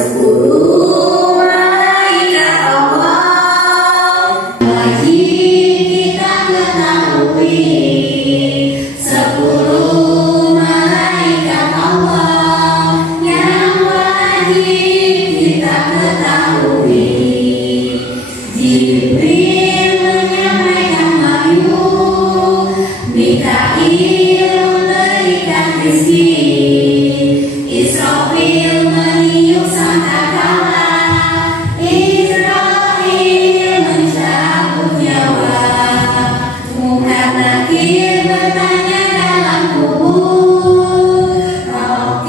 Sepuluh malaikat Allah wajib kita ketahui. Sepuluh malaikat Allah yang wajib kita ketahui. Jibril menyampaikan wahyu, Mikail memberikan rezeki, Israfil meniup sangkakala, Israfil mencabut nyawa, Munkar Nakir bertanya dalam kubur, Roh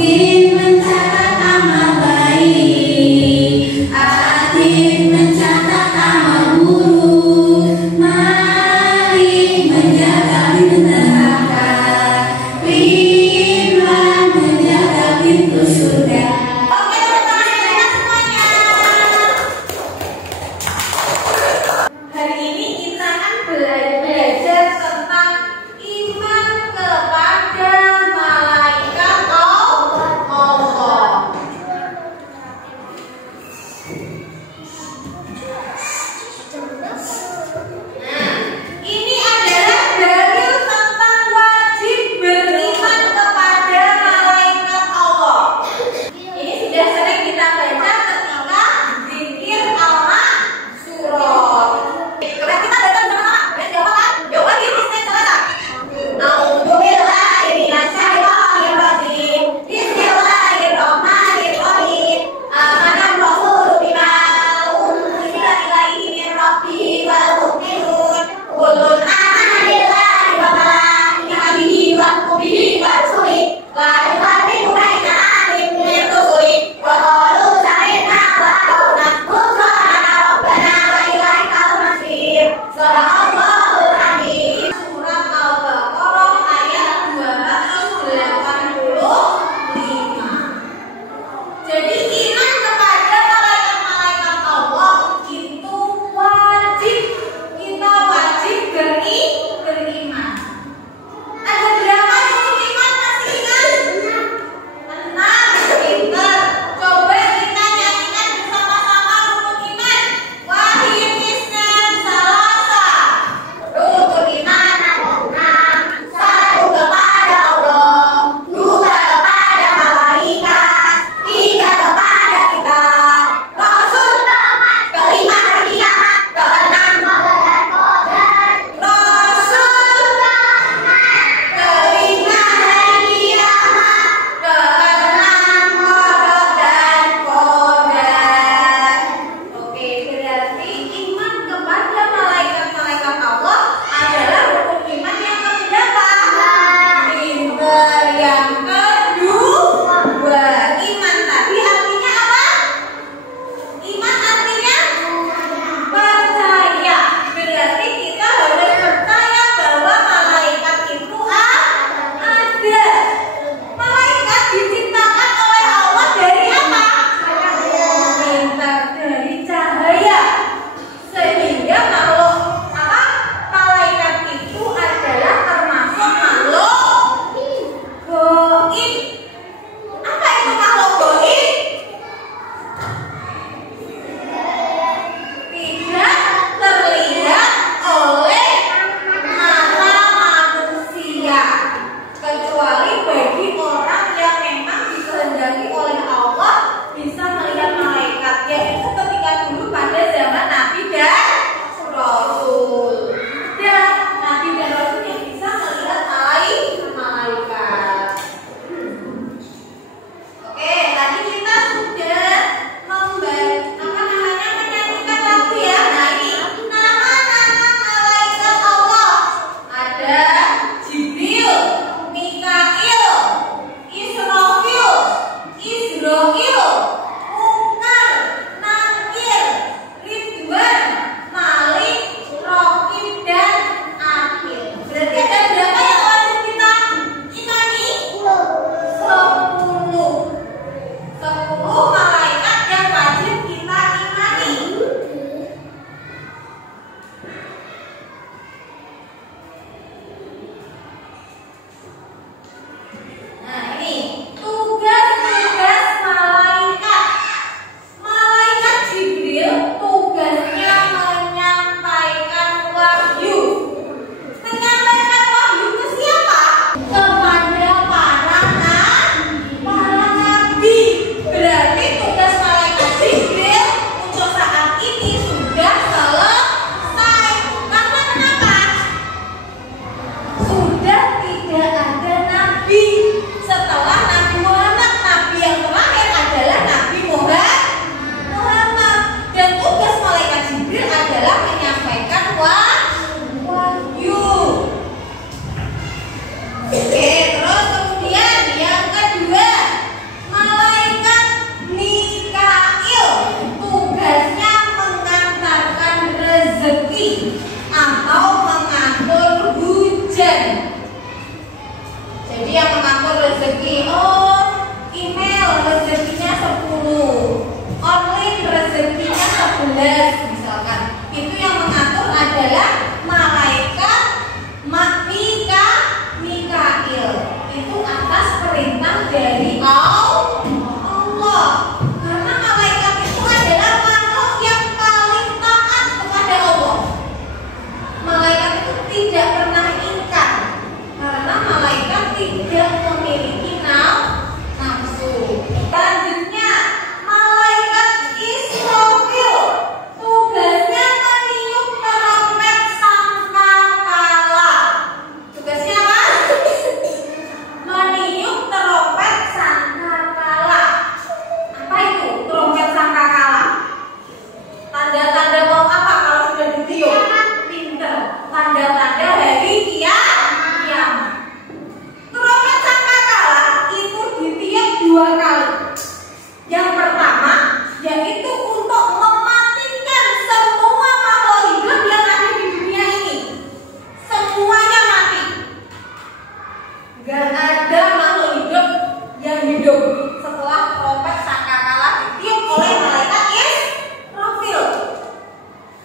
hidup setelah trompet sangkakala ditiup oleh malaikat Israfil.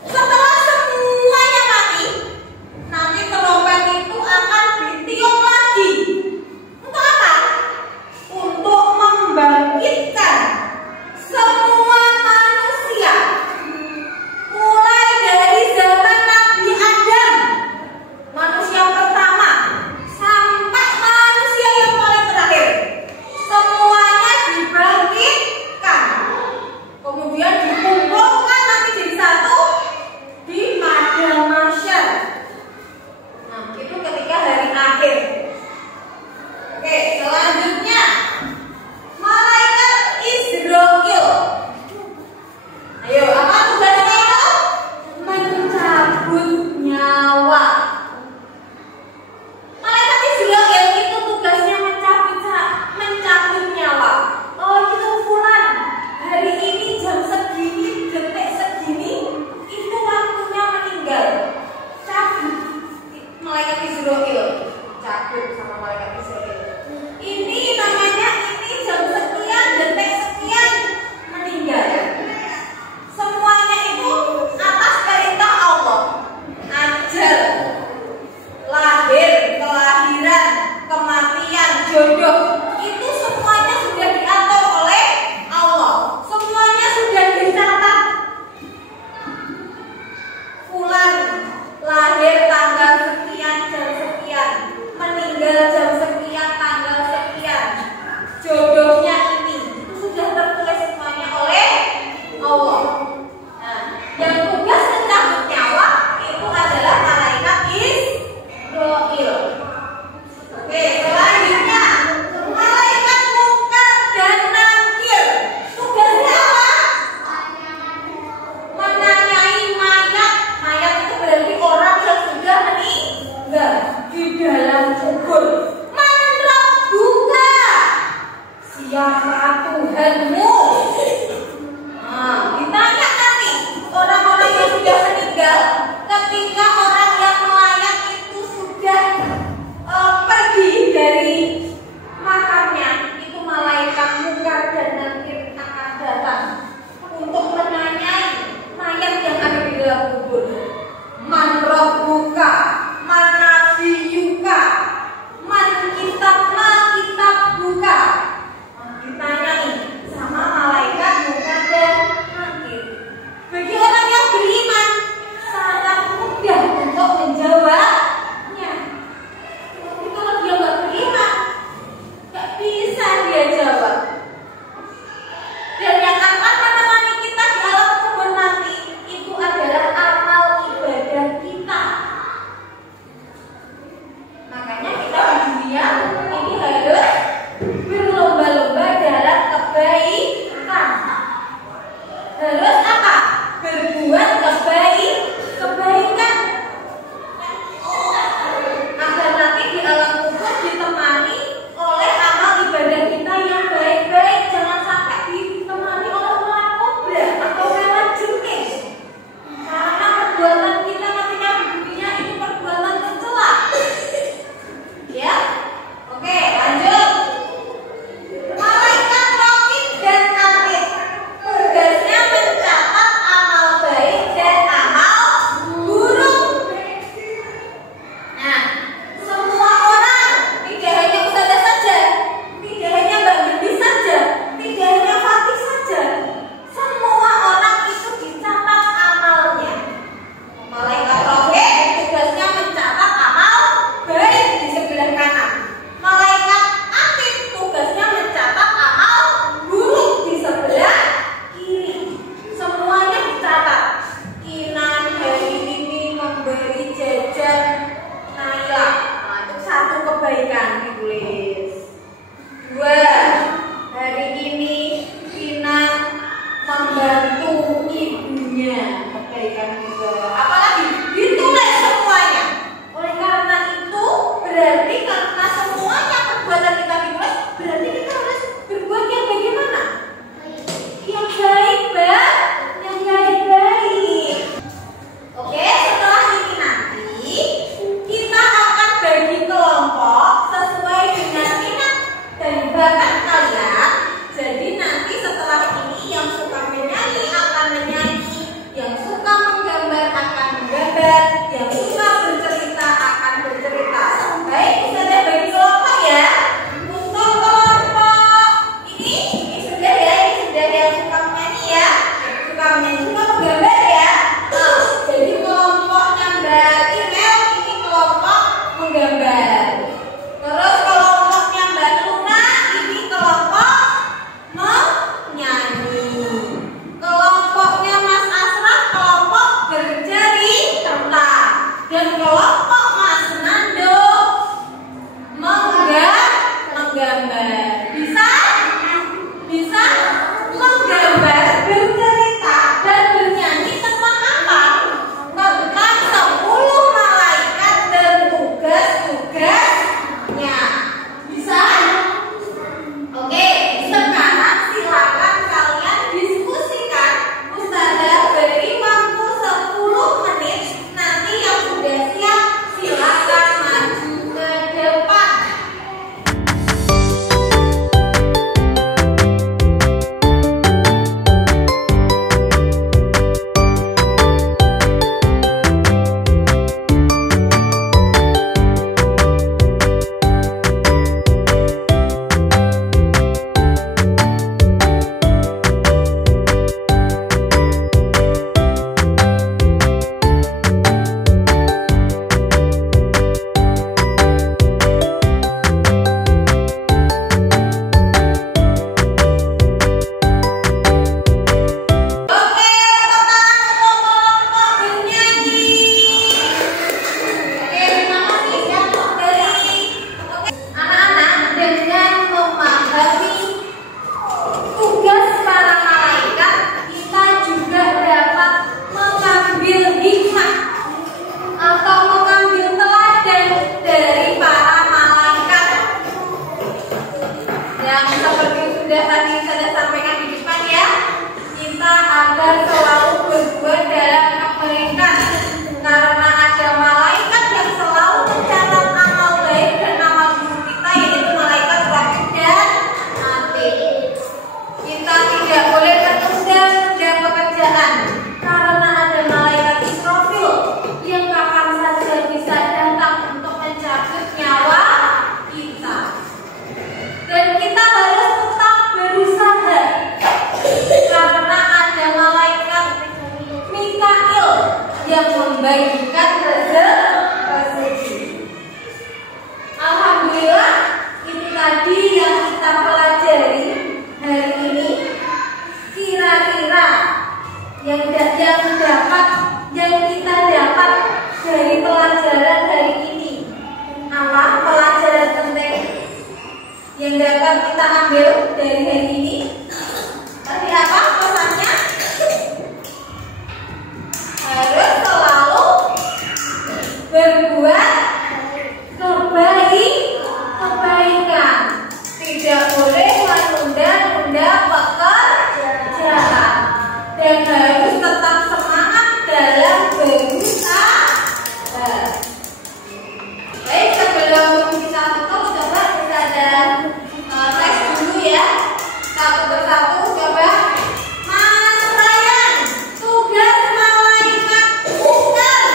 Setelah semuanya mati, nanti trompet itu akan ditiup lagi. Untuk apa? Untuk membangkitkan semua manusia, mulai dari zaman Nabi Adam, manusia pertama, sampai manusia yang paling terakhir. Semuanya dibangkitkan, kemudian dikumpulkan nanti jadi satu di padang mahsyar. Nah, itu ketika hari akhir. Oke, selanjutnya malaikat Israfil. Ayo, apa tugasnya itu? Mencabut nyawa. Malaikat Israfil itu tugasnya mencabut nyawa. Oh, itu fulan. Hari ini jam segini, detik segini, itu waktunya meninggal. Cabut. Malaikat Israfil. Cabut sama malaikat Israfil. Ini namanya ini jam sekian, detik sekian meninggal. Semuanya itu atas perintah Allah. Ajal, lahir, kelahiran, kematian, jodoh, itu semuanya sudah diatur oleh Allah. Semuanya sudah dicatat. Fulan lahir tanggal sekian, jam sekian, meninggal jam sekian, tanggal sekian, jodohnya ini, itu sudah tertulis semuanya oleh Allah. Nah, yang tugas mencabut nyawa itu adalah malaikat Israfil. Oke, selanjutnya malaikat Munkar dan Nakir. Tugasnya apa? Menanyai mayat. Mayat itu berarti orang yang sudah meninggal di dalam kubur. Man rabbuka? Siapa Tuhanmu? Nah, ditanya nanti orang-orang yang sudah meninggal, ketika orang yang melayat itu sudah pergi dari makamnya, itu malaikat Munkar dan Nakir akan datang untuk menanyai mayat yang ada di dalam kubur. Man rabbuka, man nabiyuka, man kitab ma kitab buka. Ditanyai sama tadi saya sampaikan di depan ya, kita agar selalu berbuat dalam kebaikan, karena ada malaikat yang selalu mencatat amal baik dan amal buruk kita, yaitu malaikat Raqib dan Atid. Kita tidak boleh tertunda pekerjaan karena ada malaikat Israfil yang kapan saja bisa datang untuk mencabut nyawa kita. Dan kita harus tetap berusaha karena ada malaikat Mikail yang membagikan rezeki. Alhamdulillah, itu tadi yang kita pelajari hari ini. Kira-kira yang kita dapat dari pelajaran hari ini apa? Pelajaran penting yang dapat kita ambil dari hari ini tadi apa pesannya? Harus selalu berbuat kebaikan, tidak boleh menunda-nunda pekerjaan, dan harus tetap semangat dalam berusaha. Baik, sebelum kita tutup, coba kita ada tes dulu ya, satu persatu. Coba Mas Ryan, tugas malaikat bukan.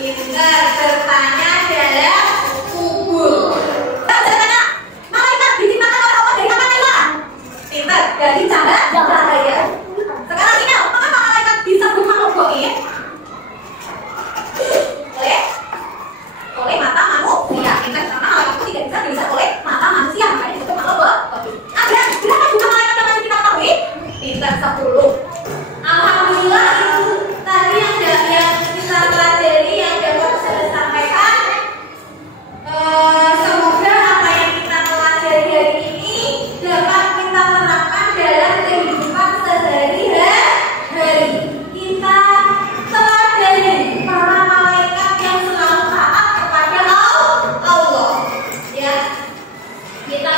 Pintar bertanya dalam kubur. Malaikat diciptakan oleh Allah dari mana? Pintar, dari cahaya. Sekarang ini apakah malaikat bisa bermakhluk goib? Oleh mata manusia. Pintar, karena malaikat itu tidak bisa dilihat oleh mata manusia, makanya disebut makhluk goib. Ada berapa jumlah malaikat yang kita ketahui? Pintar 10. Alhamdulillah, itu tadi yang kita pelajari yang dapat saya sampaikan. Semoga apa yang kita pelajari hari ini dapat kita terapkan dalam kehidupan sehari-hari. Kita teladani para malaikat yang selalu taat kepada Allah. Ya, kita